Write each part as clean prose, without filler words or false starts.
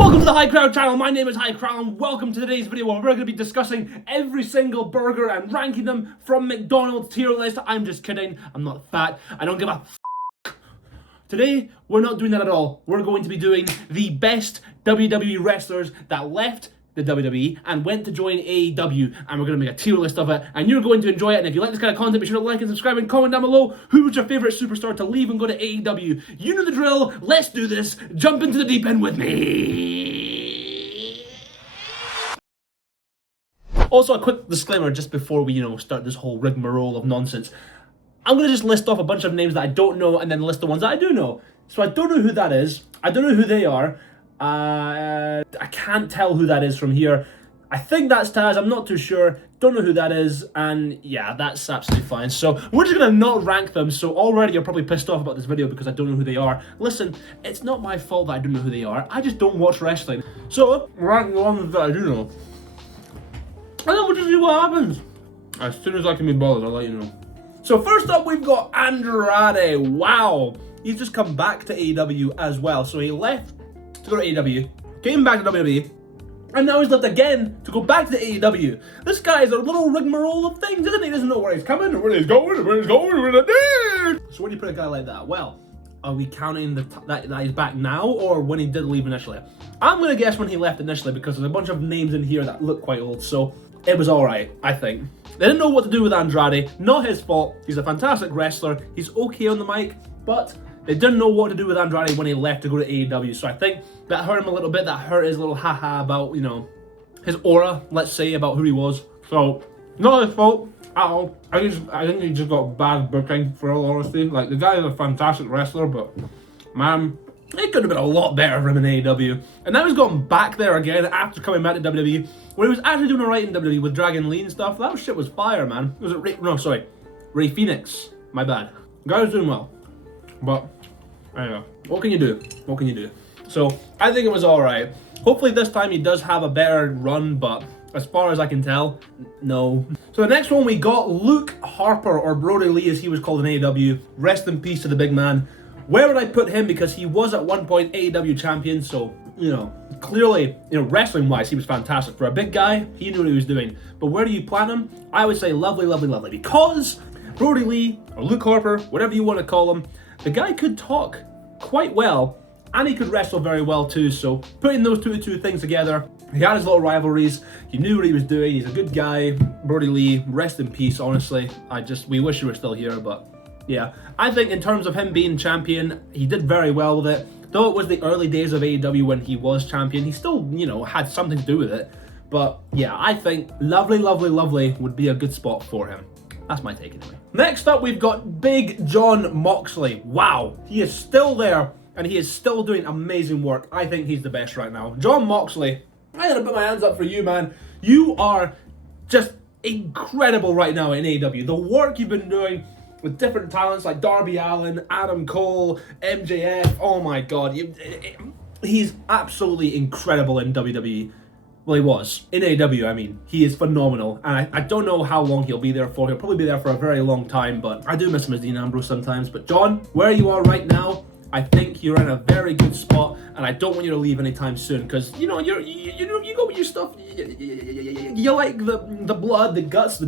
Welcome to the High Crowd channel. My name is High Crowd and welcome to today's video where we're going to be discussing every single burger and ranking them from McDonald's tier list. I'm just kidding. I'm not fat. I don't give a f***. Today, we're not doing that at all. We're going to be doing the best WWE wrestlers that left the WWE and went to join AEW, and we're going to make a tier list of it, and you're going to enjoy it. And if you like this kind of content, be sure to like and subscribe and comment down below who's your favorite superstar to leave and go to AEW. You know the drill. Let's do this. Jump into the deep end with me. Also, a quick disclaimer just before we, start this whole rigmarole of nonsense. I'm going to just list off a bunch of names that I don't know and then list the ones that I do know. So I don't know who that is. I don't know who they are. I can't tell who that is from here. I think that's Taz. I'm not too sure. Don't know who that is. And yeah, that's absolutely fine. So we're just going to not rank them. So already you're probably pissed off about this video because I don't know who they are. Listen, it's not my fault that I don't know who they are. I just don't watch wrestling. So rank the ones that I do know. And then we'll just see what happens. As soon as I can be bothered, I'll let you know. So first up, we've got Andrade. Wow. He's just come back to AEW as well. So he left to go to AEW, came back to WWE, and now he's left again to go back to AEW. This guy is a little rigmarole of things, isn't he? He doesn't know where he's coming, or where he's going, or where he's going, or where he's going. So where do you put a guy like that? Well, are we counting that he's back now, or when he did leave initially? I'm going to guess when he left initially, because there's a bunch of names in here that look quite old, so it was alright, I think. They didn't know what to do with Andrade. Not his fault. He's a fantastic wrestler. He's okay on the mic, but they didn't know what to do with Andrade when he left to go to AEW. So I think that hurt him a little bit. That hurt his little haha about, his aura, let's say, about who he was. So, not his fault at all. I think he just got bad booking, for all honesty. Like, the guy is a fantastic wrestler, but, man, it could have been a lot better for him in AEW. And now he's gone back there again after coming back to WWE, where he was actually doing alright in WWE with Dragon Lee and stuff. That shit was fire, man. Was it Ray Phoenix. My bad. The guy was doing well. But, anyway, what can you do? What can you do? So, I think it was alright. Hopefully this time he does have a better run, but as far as I can tell, no. So the next one we got Luke Harper, or Brody Lee as he was called in AEW. Rest in peace to the big man. Where would I put him? Because he was at one point AEW champion, so, clearly, wrestling-wise, he was fantastic. For a big guy, he knew what he was doing. But where do you plant him? I would say lovely, lovely, lovely. Because Brody Lee, or Luke Harper, whatever you want to call him, the guy could talk quite well, and he could wrestle very well too, so putting those two things together, he had his little rivalries, he knew what he was doing, he's a good guy. Brody Lee, rest in peace, honestly. We wish he were still here, but yeah. I think in terms of him being champion, he did very well with it. Though it was the early days of AEW when he was champion, he still, had something to do with it. But yeah, I think lovely, lovely, lovely would be a good spot for him. That's my take anyway. Next up, we've got Big John Moxley. Wow, he is still there, and he is still doing amazing work. I think he's the best right now. John Moxley, I gotta put my hands up for you, man. You are just incredible right now in AEW. The work you've been doing with different talents like Darby Allin, Adam Cole, MJF. Oh my God, he's absolutely incredible in WWE. Well, he was. In AEW, I mean. He is phenomenal. And I don't know how long he'll be there for. He'll probably be there for a very long time, but I do miss him as Dean Ambrose sometimes. But John, where you are right now, I think you're in a very good spot, and I don't want you to leave anytime soon, because, you go with your stuff. You like the blood, the guts,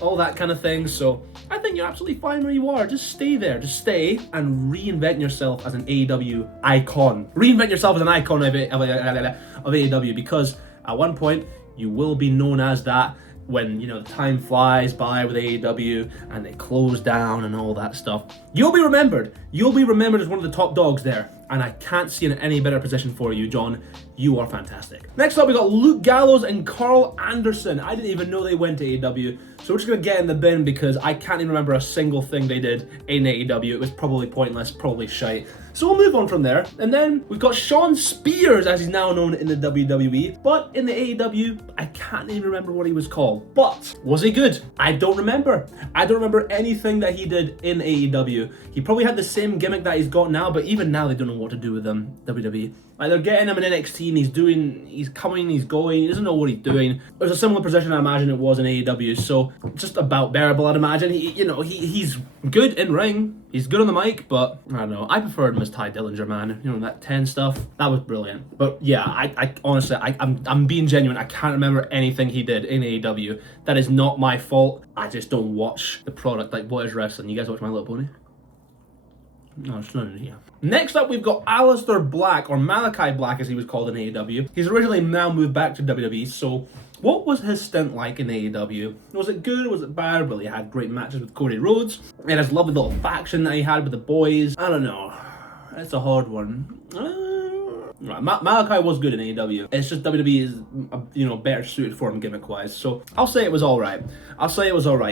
all that kind of thing. So I think you're absolutely fine where you are. Just stay there. Just stay and reinvent yourself as an AEW icon. Reinvent yourself as an icon of AEW, because at one point, you will be known as that when, the time flies by with AEW and they close down and all that stuff. You'll be remembered. You'll be remembered as one of the top dogs there. And I can't see in any better position for you, John. You are fantastic. Next up, we got Luke Gallows and Carl Anderson. I didn't even know they went to AEW. So we're just going to get in the bin because I can't even remember a single thing they did in AEW. It was probably pointless, probably shite. So we'll move on from there. And then we've got Shawn Spears, as he's now known in the WWE. But in the AEW, I can't even remember what he was called. But was he good? I don't remember. I don't remember anything that he did in AEW. He probably had the same gimmick that he's got now, but even now they don't know what to do with him, WWE. Like, they're getting him in NXT and he's coming, he's going, he doesn't know what he's doing. It was a similar position I imagine it was in AEW, so just about bearable, I'd imagine. He's good in ring, he's good on the mic, but I don't know, I preferred him as Ty Dillinger, man. You know, that 10 stuff, that was brilliant. But yeah, I honestly, I'm being genuine. I can't remember anything he did in AEW. That is not my fault. I just don't watch the product. Like, what is wrestling? You guys watch My Little Pony? No, it's not in here. Next up, we've got Aleister Black, or Malakai Black as he was called in AEW. He's originally now moved back to WWE, so what was his stint like in AEW? Was it good? Was it bad? Well, he had great matches with Cody Rhodes. He had his lovely little faction that he had with the boys. I don't know. It's a hard one. Right, Malakai was good in AEW. It's just WWE is, better suited for him gimmick-wise. So I'll say it was all right.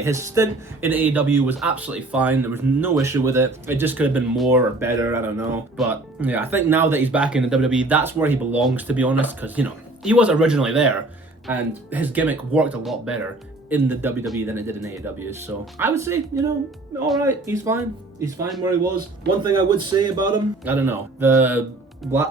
His stint in AEW was absolutely fine. There was no issue with it. It just could have been more or better. I don't know. But yeah, I think now that he's back in the WWE, that's where he belongs, to be honest. Because, he was originally there. And his gimmick worked a lot better in the WWE than it did in AEW. So I would say, all right, he's fine. He's fine where he was. One thing I would say about him, I don't know, the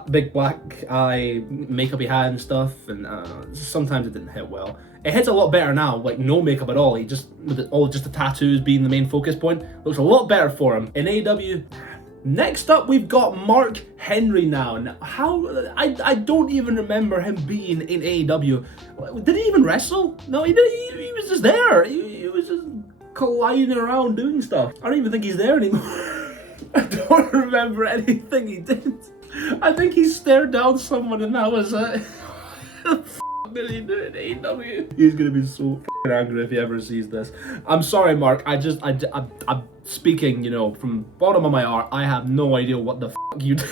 big black eye makeup he had and stuff, and sometimes it didn't hit well. It hits a lot better now, like no makeup at all. He just, with just the tattoos being the main focus point, looks a lot better for him. In AEW, next up, we've got Mark Henry now. Now, I don't even remember him being in AEW. Did he even wrestle? No, he didn't. He was just there. He was just colliding around doing stuff. I don't even think he's there anymore. I don't remember anything he did. I think he stared down someone and that was it. What did he do in AEW? He's gonna be so angry if he ever sees this. I'm sorry, Mark. I'm speaking, from the bottom of my heart. I have no idea what the you did.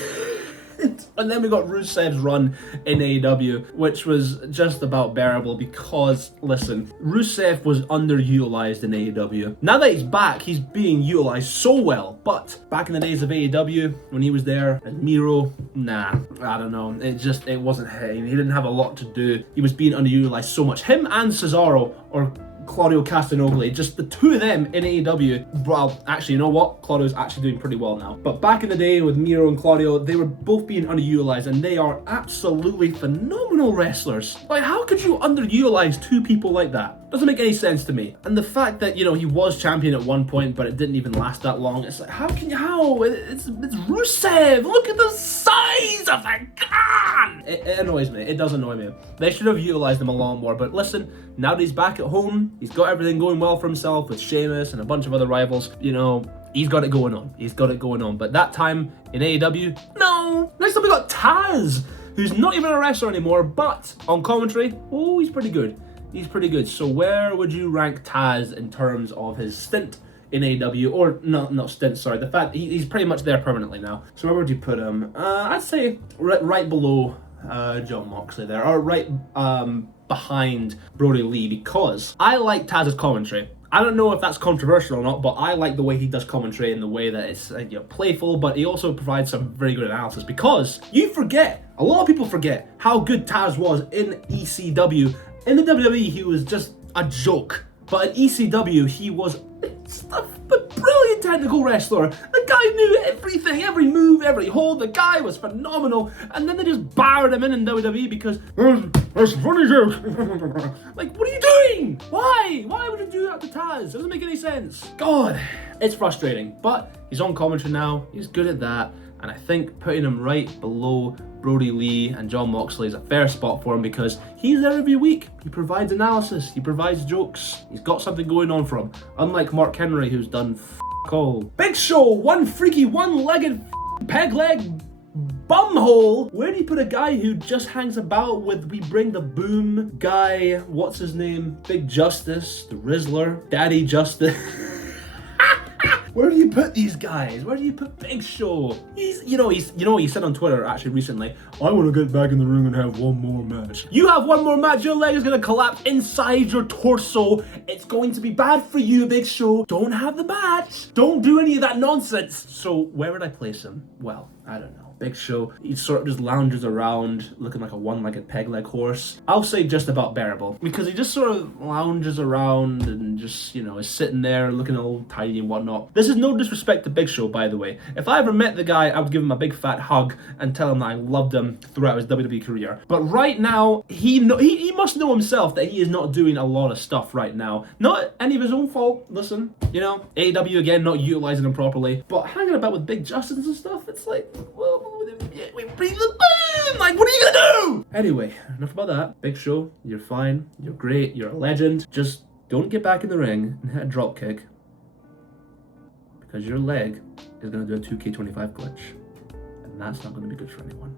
And then we got Rusev's run in AEW, which was just about bearable because, listen, Rusev was underutilized in AEW. Now that he's back, he's being utilized so well. But back in the days of AEW, when he was there as Miro, nah, I don't know. It wasn't him. He didn't have a lot to do. He was being underutilized so much. Him and Cesaro, or Claudio Castagnoli, just the two of them in AEW. Well, actually, you know what? Claudio's actually doing pretty well now. But back in the day with Miro and Claudio, they were both being underutilized, and they are absolutely phenomenal wrestlers. Like, how could you underutilize two people like that? Doesn't make any sense to me. And the fact that, he was champion at one point, but it didn't even last that long. It's like, how? It's Rusev! Look at the size of that gun! It annoys me. It does annoy me. They should have utilized him a lot more. But listen, now that he's back at home, he's got everything going well for himself with Sheamus and a bunch of other rivals. He's got it going on. But that time in AEW, no. Next up we got Taz, who's not even a wrestler anymore, but on commentary, he's pretty good. So where would you rank Taz in terms of his stint in AEW? Or not stint, sorry. The fact he's pretty much there permanently now. So where would you put him? I'd say right below Jon Moxley there, or right behind Brody Lee, because I like Taz's commentary. I don't know if that's controversial or not, but I like the way he does commentary in the way that it's playful, but he also provides some very good analysis, because a lot of people forget how good Taz was in ECW. In the WWE, he was just a joke, but in ECW, he was a brilliant technical wrestler. The guy knew everything, every move, every hold. The guy was phenomenal, and then they just barred him in WWE because that's funny joke. Like, what are you doing? Why would you do that to Taz? It doesn't make any sense. God, it's frustrating, but he's on commentary now. He's good at that, and I think putting him right below Brody Lee and Jon Moxley is a fair spot for him because he's there every week. He provides analysis, he provides jokes, he's got something going on for him. Unlike Mark Henry, who's done all. Big Show, one freaky, one-legged peg leg bumhole. Where do you put a guy who just hangs about with We Bring the Boom guy? What's his name? Big Justice, the Rizzler, Daddy Justice. Where do you put these guys? Where do you put Big Show? He said on Twitter actually recently, I want to get back in the ring and have one more match. You have one more match, your leg is going to collapse inside your torso. It's going to be bad for you, Big Show. Don't have the match. Don't do any of that nonsense. So where would I place him? Well, I don't know. Big Show, he sort of just lounges around looking like a one-legged peg-leg horse. I'll say just about bearable, because he just sort of lounges around and just, you know, is sitting there looking all tidy and whatnot. This is no disrespect to Big Show, by the way. If I ever met the guy, I would give him a big fat hug and tell him that I loved him throughout his WWE career. But right now, he must know himself that he is not doing a lot of stuff right now. Not any of his own fault. Listen, you know, AEW again not utilizing him properly, but hanging about with Big Justins and stuff, it's like, well, we bring the boom. Like, what are you gonna do? Anyway, enough about that. Big Show, you're fine. You're great. You're a legend. Just don't get back in the ring and hit a drop kick, because your leg is gonna do a 2K25 glitch, and that's not gonna be good for anyone.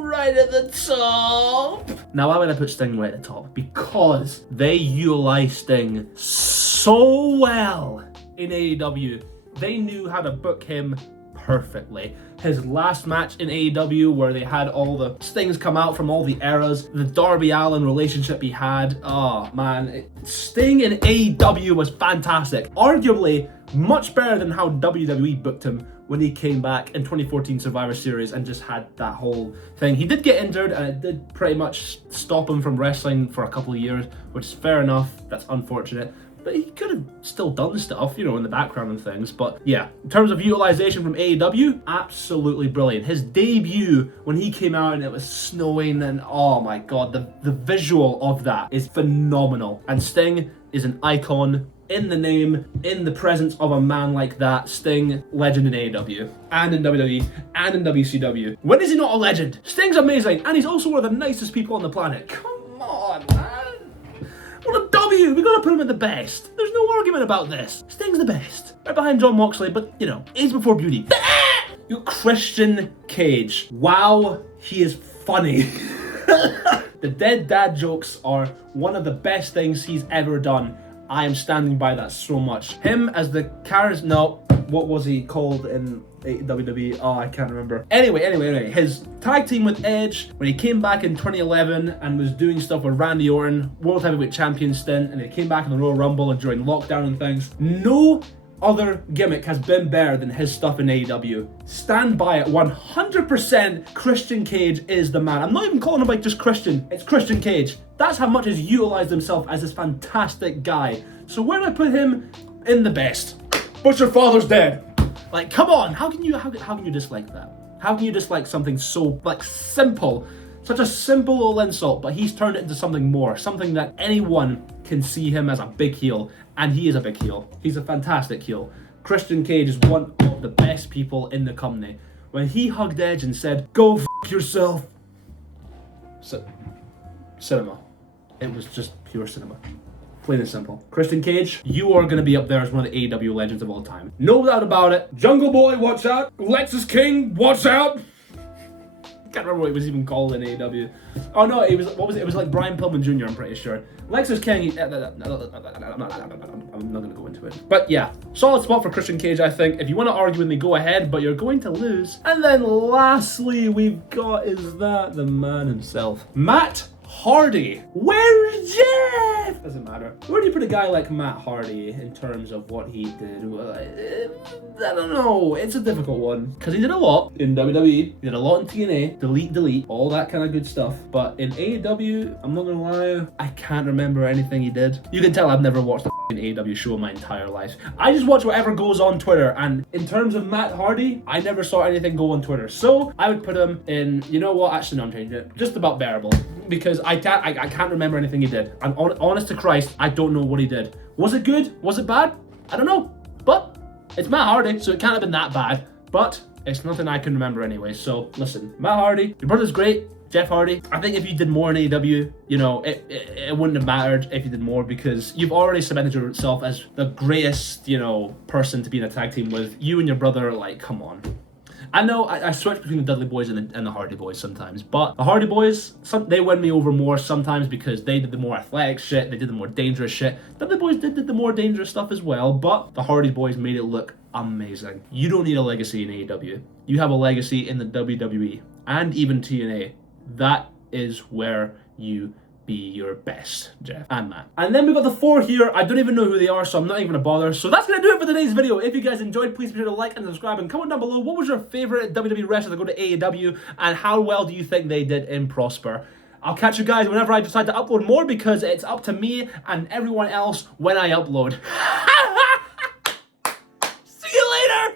Right at the top. Now, why would I put Sting right at the top? Because they utilize Sting so well in AEW. They knew how to book him perfectly. His last match in AEW, where they had all the Stings come out from all the eras, the Darby Allin relationship he had, oh man, Sting in AEW was fantastic. Arguably much better than how WWE booked him when he came back in 2014 Survivor Series and just had that whole thing. He did get injured, and it did pretty much stop him from wrestling for a couple of years, which is fair enough. That's unfortunate. But he could have still done stuff, you know, in the background and things. But yeah, in terms of utilization from AEW, absolutely brilliant. His debut, when he came out and it was snowing, and oh my god, the visual of that is phenomenal. And Sting is an icon in the name, in the presence of a man like that. Sting, legend in AEW, and in WWE, and in WCW. When is he not a legend? Sting's amazing, and he's also one of the nicest people on the planet. Come on, man. What a W! We gotta put him at the best. There's no argument about this. Sting's the best. Right behind John Moxley, but you know, age before beauty. You Christian Cage. Wow, he is funny. The dead dad jokes are one of the best things he's ever done. I am standing by that so much. Him as the what was he called in WWE? Oh, I can't remember. Anyway, his tag team with Edge, when he came back in 2011 and was doing stuff with Randy Orton, World Heavyweight Champion stint, and he came back in the Royal Rumble and during lockdown and things. No other gimmick has been better than his stuff in AEW. Stand by it 100%. Christian Cage is the man. I'm not even calling him like just Christian. It's Christian Cage. That's how much he's utilized himself as this fantastic guy. So where do I put him? In the best. But your father's dead. Like, come on. How can you dislike that? How can you dislike something so simple? Such a simple little insult, but he's turned it into something more. Something that anyone can see him as a big heel. And he is a big heel. He's a fantastic heel. Christian Cage is one of the best people in the company. When he hugged Edge and said, "Go f*** yourself." Cinema. It was just pure cinema. Plain and simple. Christian Cage, you are going to be up there as one of the AEW legends of all time. No doubt about it. Jungle Boy, watch out. Lexus King, watch out. I can't remember what it was even called in AEW. Oh no, it was like Brian Pillman Jr., I'm pretty sure. Lexus King, I'm not going to go into it. But yeah, solid spot for Christian Cage, I think. If you want to argue with me, go ahead, but you're going to lose. And then lastly, we've got, is that the man himself? Matt Hardy. Where's Jeff? Doesn't matter. Where do you put a guy like Matt Hardy in terms of what he did? I don't know. It's a difficult one. Because he did a lot in WWE. He did a lot in TNA. Delete, all that kind of good stuff. But in AEW, I'm not going to lie, I can't remember anything he did. You can tell I've never watched a AEW show in my entire life. I just watch whatever goes on Twitter. And in terms of Matt Hardy, I never saw anything go on Twitter. So I would put him in, you know what? Actually, no, I'm changing it. Just about bearable. Because I can't remember anything he did. I'm honest to Christ, I don't know what he did. Was it good? Was it bad? I don't know. But it's Matt Hardy, so it can't have been that bad. But it's nothing I can remember anyway. So listen, Matt Hardy, your brother's great. Jeff Hardy, I think if you did more in AEW, you know, it wouldn't have mattered if you did more, because you've already cemented yourself as the greatest, you know, person to be in a tag team with. You and your brother, like, come on. I know I switch between the Dudley Boys and the Hardy Boys sometimes, but the Hardy Boys, they win me over more sometimes because they did the more athletic shit, they did the more dangerous shit. Dudley Boys did the more dangerous stuff as well, but the Hardy Boys made it look amazing. You don't need a legacy in AEW. You have a legacy in the WWE and even TNA. That is where you be your best, Jeff and Matt. And then we've got the 4 here. I don't even know who they are, so I'm not even gonna bother. So that's gonna do it for today's video. If you guys enjoyed, please be sure to like and subscribe and comment down below what was your favorite WWE wrestler to go to AEW and how well do you think they did in Prosper. I'll catch you guys whenever I decide to upload more because it's up to me and everyone else when I upload.